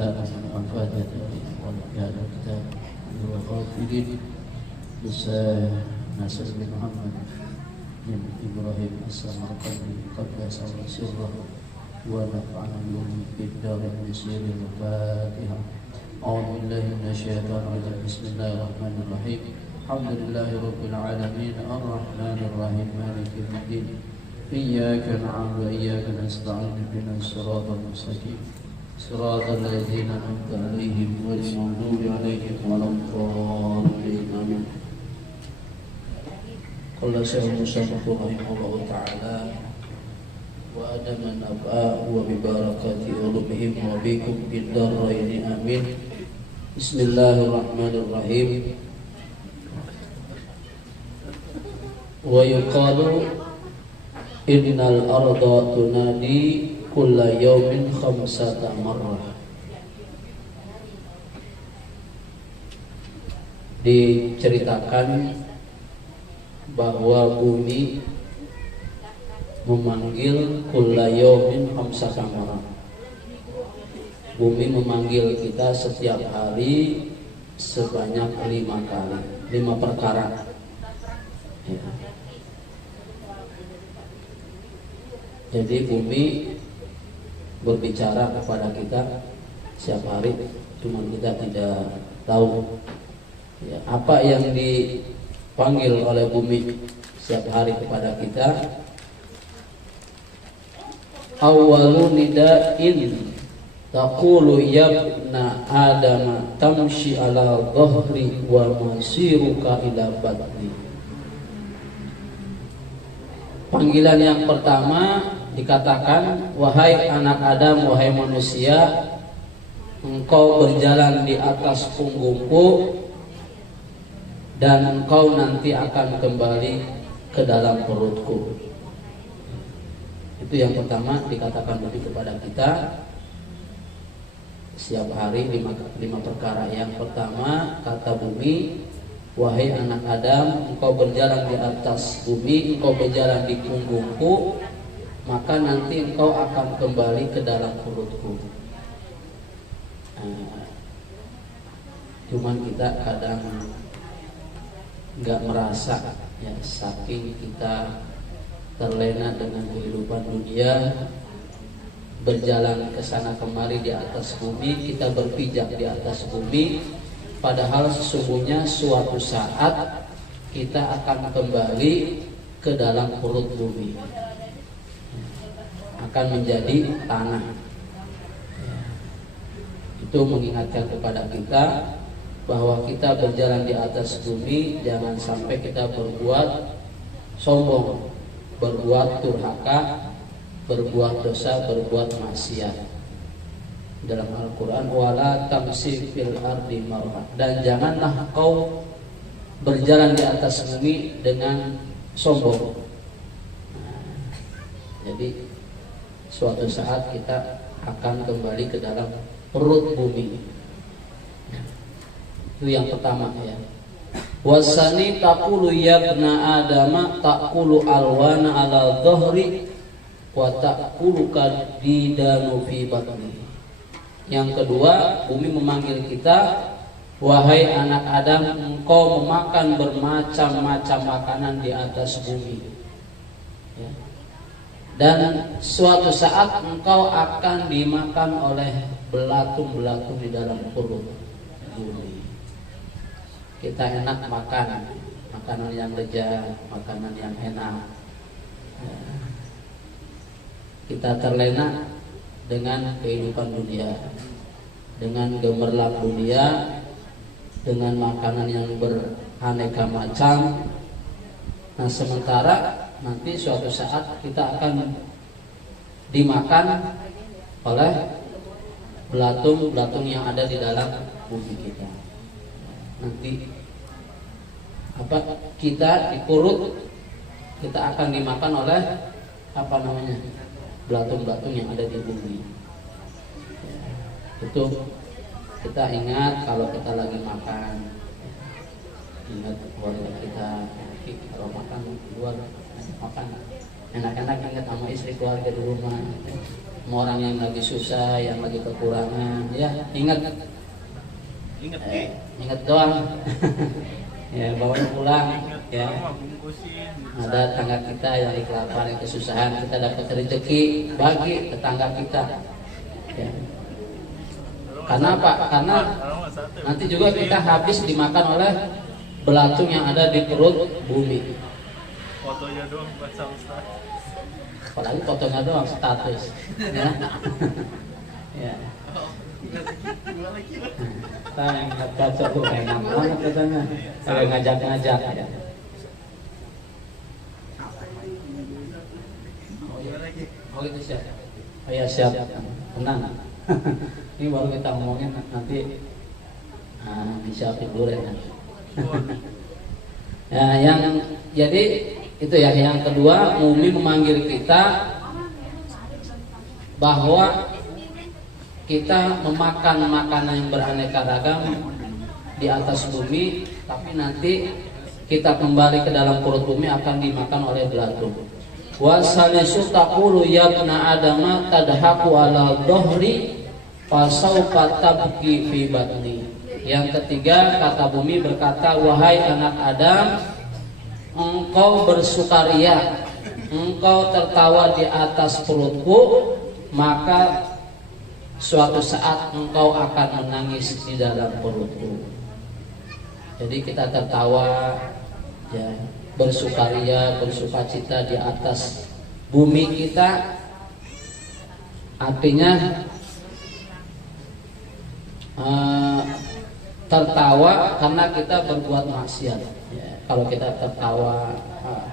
بالله من أفادة والعياذ بالله والغافلين ناصر بن محمد بن إبراهيم السمرقندي قدس سره ونفعنا بهم في الدار المسير الفاتحة. أعوذ بالله من الشيطان الرجيم. بسم الله الرحمن الرحيم. الحمد لله رب العالمين الرحمن الرحيم مالك يوم الدين إياك نعبد وإياك نستعين اهدنا الصراط المستقيم صراط الذين أنعمت عليهم غير المغضوب عليهم ولا الضالين آمين. قال شيخ المصنف رحمه الله تعالى وأدم النفاء وببركة علومهم وبكم في الدارين آمين. بسم الله الرحمن الرحيم. ويقال إن الأرض تنادي كل يوم 5 مرة. Diceritakan bahwa bumi memanggil kulla yaumin 5 marah. Bumi memanggil kita setiap hari sebanyak 5 kali, 5 perkara. Ya. Jadi bumi berbicara kepada kita setiap hari, cuma kita tidak tahu ya, apa yang dipanggil oleh bumi setiap hari kepada kita. Awwalu nida'in taqulu yabna adama tamshi ala dhahri wa masiruka ila batni. Panggilan yang pertama dikatakan, wahai anak Adam, wahai manusia, engkau berjalan di atas punggungku dan engkau nanti akan kembali ke dalam perutku. Itu yang pertama dikatakan begitu kepada kita setiap hari 5 perkara. Yang pertama kata bumi, wahai anak Adam, engkau berjalan di atas bumi, engkau berjalan di punggungku, maka nanti engkau akan kembali ke dalam perutku. Cuman kita kadang nggak merasa ya, saking kita terlena dengan kehidupan dunia, berjalan ke sana kemari di atas bumi, kita berpijak di atas bumi, padahal sesungguhnya suatu saat kita akan kembali ke dalam perut bumi, akan menjadi tanah. Itu mengingatkan kepada kita bahwa kita berjalan di atas bumi, jangan sampai kita berbuat sombong, berbuat durhaka, berbuat dosa, berbuat maksiat. Dalam Al-Quran, wala tamsi fil ardi marha, dan janganlah kau berjalan di atas bumi dengan sombong. Jadi suatu saat kita akan kembali ke dalam perut bumi. Itu yang pertama ya. Wasani taqulu yabna adama taqulu alwana ala dhahri wa taqulu kadidanu fi batni. Yang kedua, bumi memanggil kita, wahai anak Adam, engkau memakan bermacam-macam makanan di atas bumi ya. Dan suatu saat engkau akan dimakan oleh belatung-belatung di dalam perut bumi. Kita enak makan makanan yang lezat, makanan yang enak ya. Kita terlena dengan kehidupan dunia, dengan gemerlap dunia, dengan makanan yang beraneka macam. Nah, sementara nanti suatu saat kita akan dimakan oleh belatung-belatung yang ada di dalam bumi kita. Nanti kita di perut kita akan dimakan oleh belatung-belatung yang ada di bumi. Itu kita ingat kalau kita lagi makan, ingat keluarga kita. Kalau makan di luar, makan enak-enak, ingat sama istri keluarga di rumah. Sama orang yang lagi susah, yang lagi kekurangan, ya ingat doang. Ya bawa pulang, ya ada tetangga kita yang lagi kelaparan, kesusahan, kita dapat rezeki, bagi tetangga kita, ya. Karena apa? Karena nanti juga kita habis dimakan oleh belatung yang ada di perut bumi. Fotonya doang baca Ustaz. Apalagi fotonya doang status, ya. Ya. Nggak baca tuh enak banget katanya. Saya ngajak-ngajak ya. Oh itu siap. Oh ya siap. Tenang. Ini baru kita ngomongin nanti. Disiapin dulu ya. Ya, yang jadi itu ya, yang kedua, Mumi memanggil kita bahwa kita memakan makanan yang beraneka ragam di atas bumi, tapi nanti kita kembali ke dalam perut bumi akan dimakan oleh belatung. Wasalisu taqulu ya ibna adama tadhaku ala dhahri fasaufa tabki fi batni. Yang ketiga, kata bumi berkata, wahai anak Adam, engkau bersukaria, engkau tertawa di atas perutku, maka suatu saat engkau akan menangis di dalam perutku. Jadi kita tertawa, ya, bersukaria, bersukacita di atas bumi kita, artinya tertawa karena kita berbuat maksiat. Ya, kalau kita tertawa,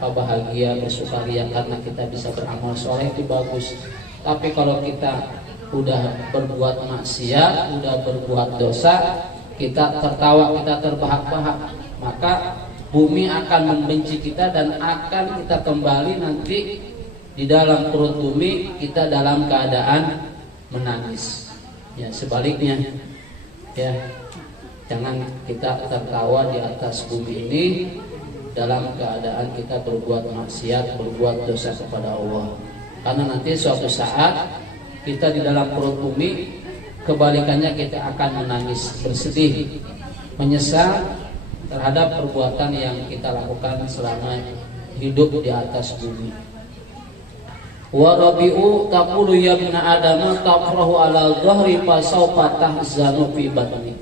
bahagia, bersukaria karena kita bisa beramal soleh, itu bagus. Tapi kalau kita udah berbuat maksiat, udah berbuat dosa, kita tertawa, kita terbahak-bahak, maka bumi akan membenci kita dan akan kita kembali nanti di dalam perut bumi kita dalam keadaan menangis. Ya, sebaliknya, ya, jangan kita tertawa di atas bumi ini dalam keadaan kita berbuat maksiat, berbuat dosa kepada Allah. Karena nanti suatu saat kita di dalam perut bumi, kebalikannya kita akan menangis, bersedih, menyesal terhadap perbuatan yang kita lakukan selama hidup di atas bumi. Wa rabi'u taqulu ya ibna adama tafrahu ala dhahri fasawfa tahzanu fi batni.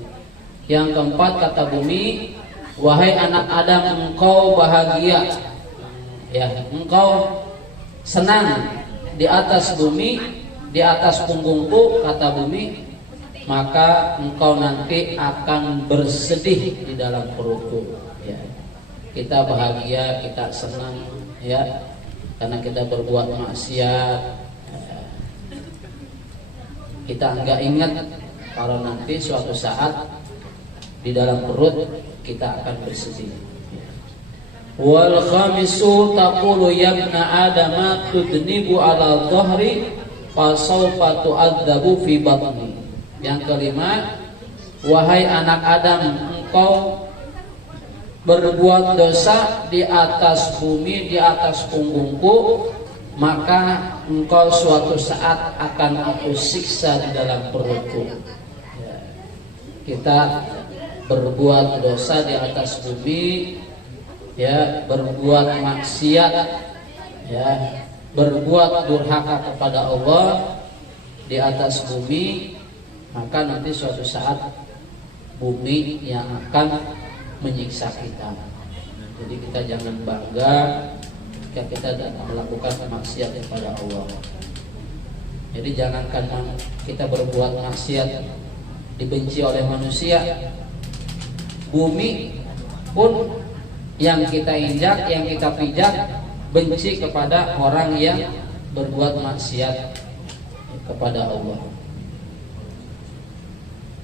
Yang keempat, kata bumi, wahai anak Adam, engkau bahagia, ya, engkau senang di atas bumi, di atas punggungku, kata bumi, maka engkau nanti akan bersedih di dalam perutku. Ya. Kita bahagia, kita senang, ya, karena kita berbuat maksiat. Ya. Kita enggak ingat kalau nanti suatu saat di dalam perut kita akan bersedih. Wal khamisu taqulu ya ibna adama tudnibu ala dhahri fa sawfa tu'adzabu fi batni. Yang kelima, wahai anak Adam, engkau berbuat dosa di atas bumi, di atas punggungku, maka engkau suatu saat akan aku siksa di dalam perutku. Ya. Kita berbuat dosa di atas bumi, ya, berbuat maksiat, ya, berbuat durhaka kepada Allah di atas bumi, maka nanti suatu saat bumi yang akan menyiksa kita. Jadi kita jangan bangga ketika kita melakukan maksiat kepada Allah. Jadi jangankan kita berbuat maksiat dibenci oleh manusia, bumi pun yang kita injak, yang kita pijak, benci kepada orang yang berbuat maksiat kepada Allah.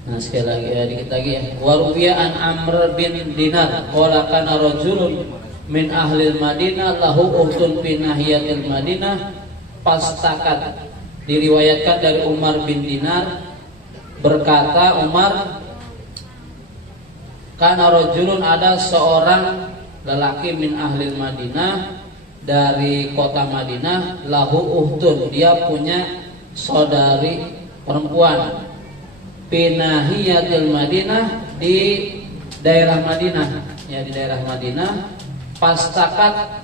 Nah, sekali lagi, dikit lagi ya. Warubiya an Amr bin Dinar qala kana rajulun min ahlil Madinah lahu uhtun fi nahiyatil Madinah pastakat. Diriwayatkan dari Umar bin Dinar, berkata Umar, kana rajulun, ada seorang lelaki min ahlil Madinah, dari kota Madinah, lahu uhtun, dia punya saudari perempuan pinahiyatil Madinah di daerah Madinah, ya di daerah Madinah. Pastakat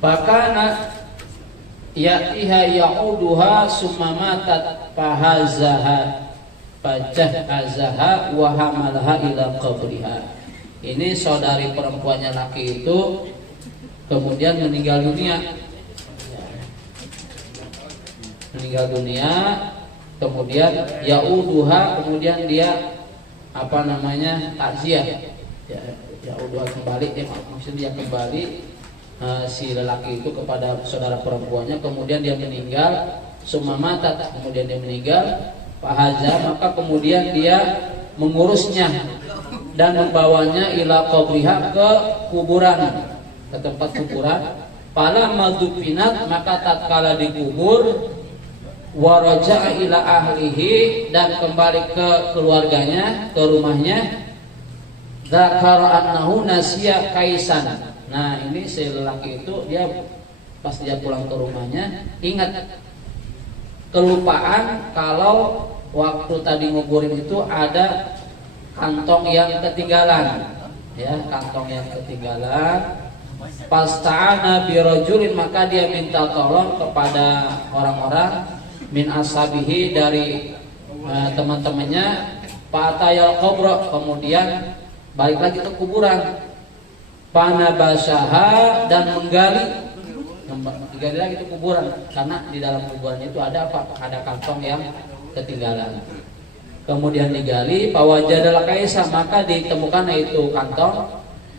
Pakana ya'tiha ya'uduha sumamatat pahazaha pajahazaha wa hamalaha ila qabriha. Ini saudari perempuannya laki itu kemudian meninggal dunia. Meninggal dunia, kemudian ya'uduha, kemudian dia apa namanya takziah. Ya, ya'uduha kembali, maksudnya dia kembali si lelaki itu kepada saudara perempuannya, kemudian dia meninggal, sumamatat, kemudian dia meninggal, fahaza, maka kemudian dia mengurusnya dan membawanya ila qabriha, ke kuburan, ke tempat kuburan. Pala madupinat, maka tatkala dikubur, waraja'a ila ahlihi, dan kembali ke keluarganya, ke rumahnya, dzakara annahu nasiya kaisan. Nah ini si lelaki itu dia pas dia pulang ke rumahnya ingat kelupaan kalau waktu tadi nguburin itu ada kantong yang ketinggalan, ya kantong yang ketinggalan. Pasta'ana birajulin, maka dia minta tolong kepada orang-orang min ashabihi, dari teman-temannya. Fatayal qabra, kemudian balik lagi ke kuburan. Panabasaha, dan menggali lagi itu kuburan, karena di dalam kuburan itu ada apa? Ada kantong yang ketinggalan. Kemudian digali, fawajadal kaisa, maka ditemukan itu kantong.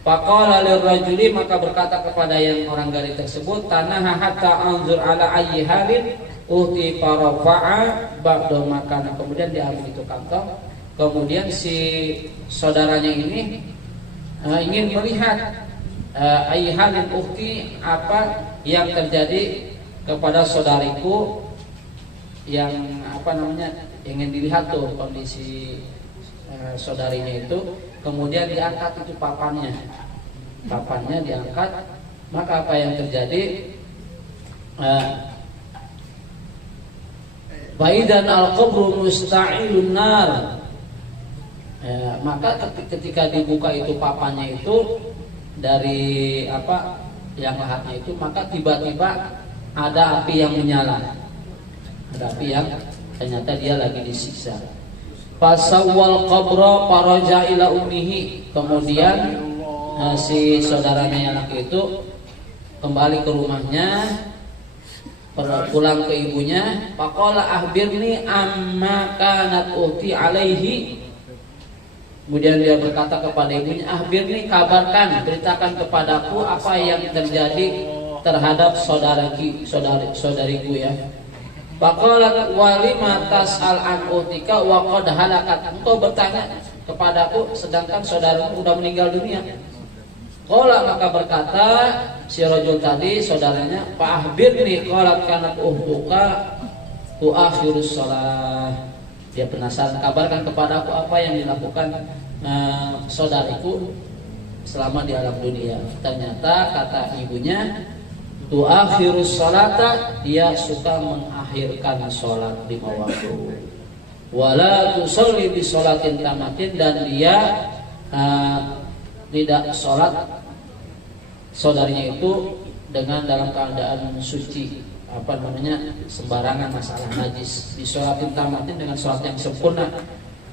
Faqala lirrajuli, maka berkata kepada yang orang gali tersebut, tanaha hatta anzur ala ayyi halin uhti farafa'a ba'da makan. Kemudian diambil itu kantong. Kemudian si saudaranya ini ingin melihat ayhalin ukti, apa yang terjadi kepada saudariku, yang apa namanya ingin dilihat tuh kondisi saudarinya itu. Kemudian diangkat itu papannya diangkat, maka apa yang terjadi? Baidan al-qabru musta'ilun nar. Maka ketika dibuka itu papannya itu dari apa yang lahatnya itu, maka tiba-tiba ada api yang menyala, ada api yang ternyata dia lagi disiksa. Fasawwal qabra faraja ila ummihi, kemudian si saudaranya yang laki itu kembali ke rumahnya, pulang ke ibunya. Faqala ahbirni amma kanat uti alaihi, kemudian dia berkata kepada ibunya, ahbirni, kabarkan, beritakan kepadaku apa yang terjadi terhadap saudariku ya. Faqalat walima tas'al an utika wa qad halakat, engkau bertanya kepadaku sedangkan saudaramu sudah meninggal dunia. Qala, maka berkata si rajul tadi, saudaranya, fa ahbirni, qalat kanat uhtuka tuakhirus shalah. Dia penasaran, kabarkan kepadaku apa yang dilakukan saudariku selama di alam dunia. Ternyata kata ibunya, tuakhirus sholata, dia suka mengakhirkan sholat 5 waktu. Wala tusalli bi sholatin tamatin, dan dia tidak sholat saudarinya itu dengan dalam keadaan suci, apa namanya, sembarangan, masalah najis. Di sholatin tamatin, dengan sholat yang sempurna,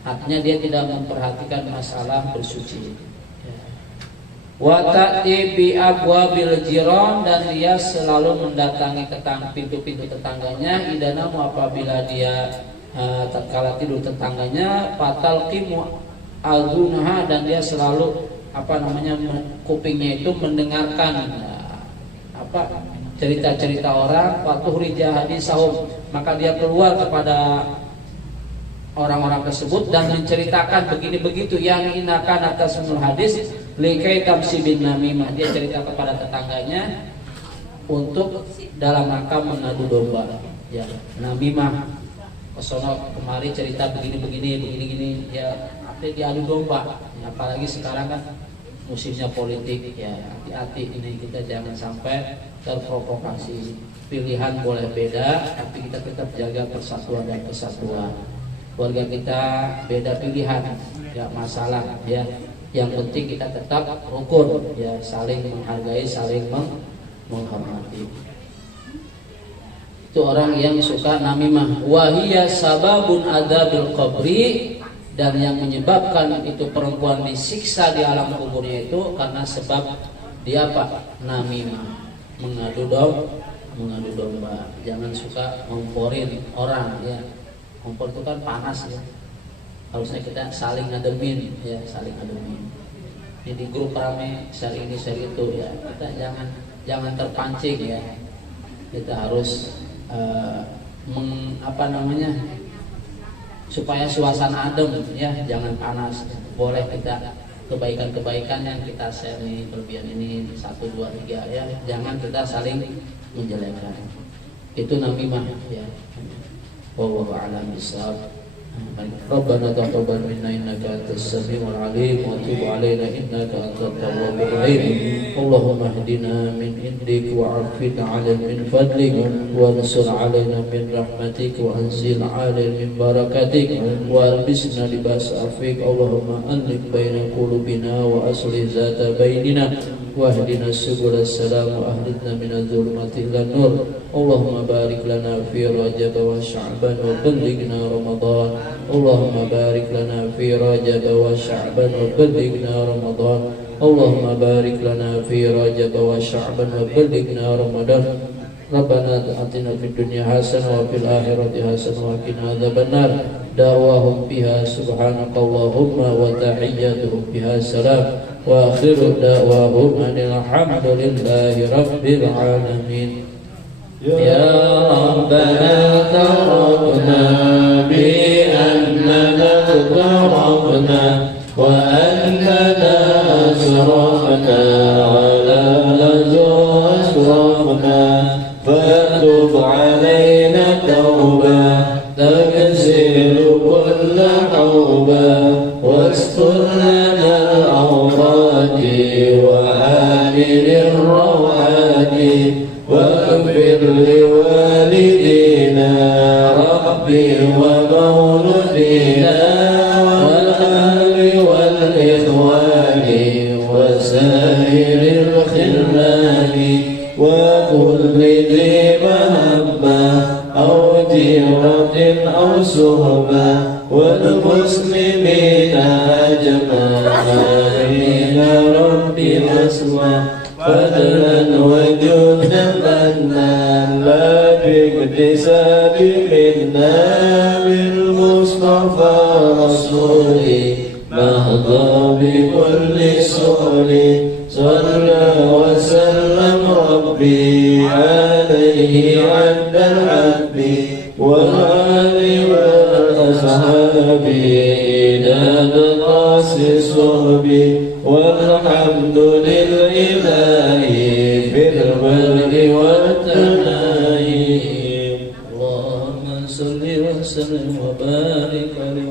artinya dia tidak memperhatikan masalah bersuci. Wa ta'ti bi abwabil jiran, dan dia selalu mendatangi pintu-pintu tetangganya. Idanamu, apabila dia tatkala tidur tetangganya. Fatalqimu aldunaha, dan dia selalu apa namanya, kupingnya itu mendengarkan apa cerita-cerita orang. Fatuhrija hadisahum, maka dia keluar kepada orang-orang tersebut dan menceritakan begini begitu, yang inakan atas semua hadis likai tamsibin namimah, dia cerita kepada tetangganya untuk dalam rangka mengadu domba, ya, namimah, kesono kemari cerita begini, ya, artinya diadu domba. Apalagi sekarang kan musimnya politik ya, hati-hati ini, kita jangan sampai terprovokasi. Pilihan boleh beda, tapi kita tetap jaga persatuan dan kesatuan. Keluarga kita beda pilihan, ya masalah ya. Yang penting kita tetap rukun ya, saling menghargai, saling menghormati. Itu orang yang suka namimah. Wahiyya sababun adzabil qabri, dan yang menyebabkan itu perempuan disiksa di alam kuburnya itu karena sebab dia apa? Namimah, mengadu domba. Jangan suka ngomporin orang ya. Ngompor itu kan panas ya. Harusnya kita saling ngademin ya, saling ngademin. Ini di grup rame share ini share itu ya. Kita jangan terpancing ya. Kita harus supaya suasana adem ya, jangan panas. Boleh kita kebaikan-kebaikan yang kita share nih, kelebihan ini 1, 2, 3 ya, jangan kita saling menjelekkan. Itu namimah ya. Wallahu a'lam bishawab. Rabbana taqabbal minna innaka antas samiul alim wa tub 'alaina innaka antat tawwabur rahim. Allahumma ihdina min indik wa 'afina 'alaina min fadlik wa ansur 'alaina min rahmatik wa anzil 'alaina min barakatik wa albisna libas afik. Allahumma alif baina qulubina wa aslih zata bainina wahdina subul salam wa ahlitna min adh-dhulumati ila nur. Allahumma barik lana fi Rajab wa Sya'ban wa ballighna Ramadan. Allahumma barik lana fi Rajab wa Sya'ban wa ballighna Ramadan. Allahumma barik lana fi Rajab wa Sya'ban wa ballighna Ramadan. Rabbana atina fid dunya hasanah wa fil akhirati hasanah wa qina adzabannar. Da'wahum fiha subhanakallahumma wa tahiyyatuhum fiha salam. Wa akhiru da'wahum alhamdulillahi rabbil alamin. Ya Rabbana tarabna bi annana tarabna wa annana asrafna ala lazu asrafna fatub alayna tawba tagsilu kulla hawba wastur lana al-awrati wa amir al-rawati واغفر لوالدينا ربي ومولدينا والأهل والإخوان وسائر الخلان وكل ذي محبة أو جيرة أو صحبة والمسلمين أجمعين ربي أسمع فضلا وجودا منا لا باكتساب منا بالمصطفى رسولي مهضى بكل سؤل صلى وسلم ربي عليه عند الحب والآل والأصحاب إلى نقاص صحبي والحمد لله في البر والتناهي. اللهم صل وسلم وبارك عليه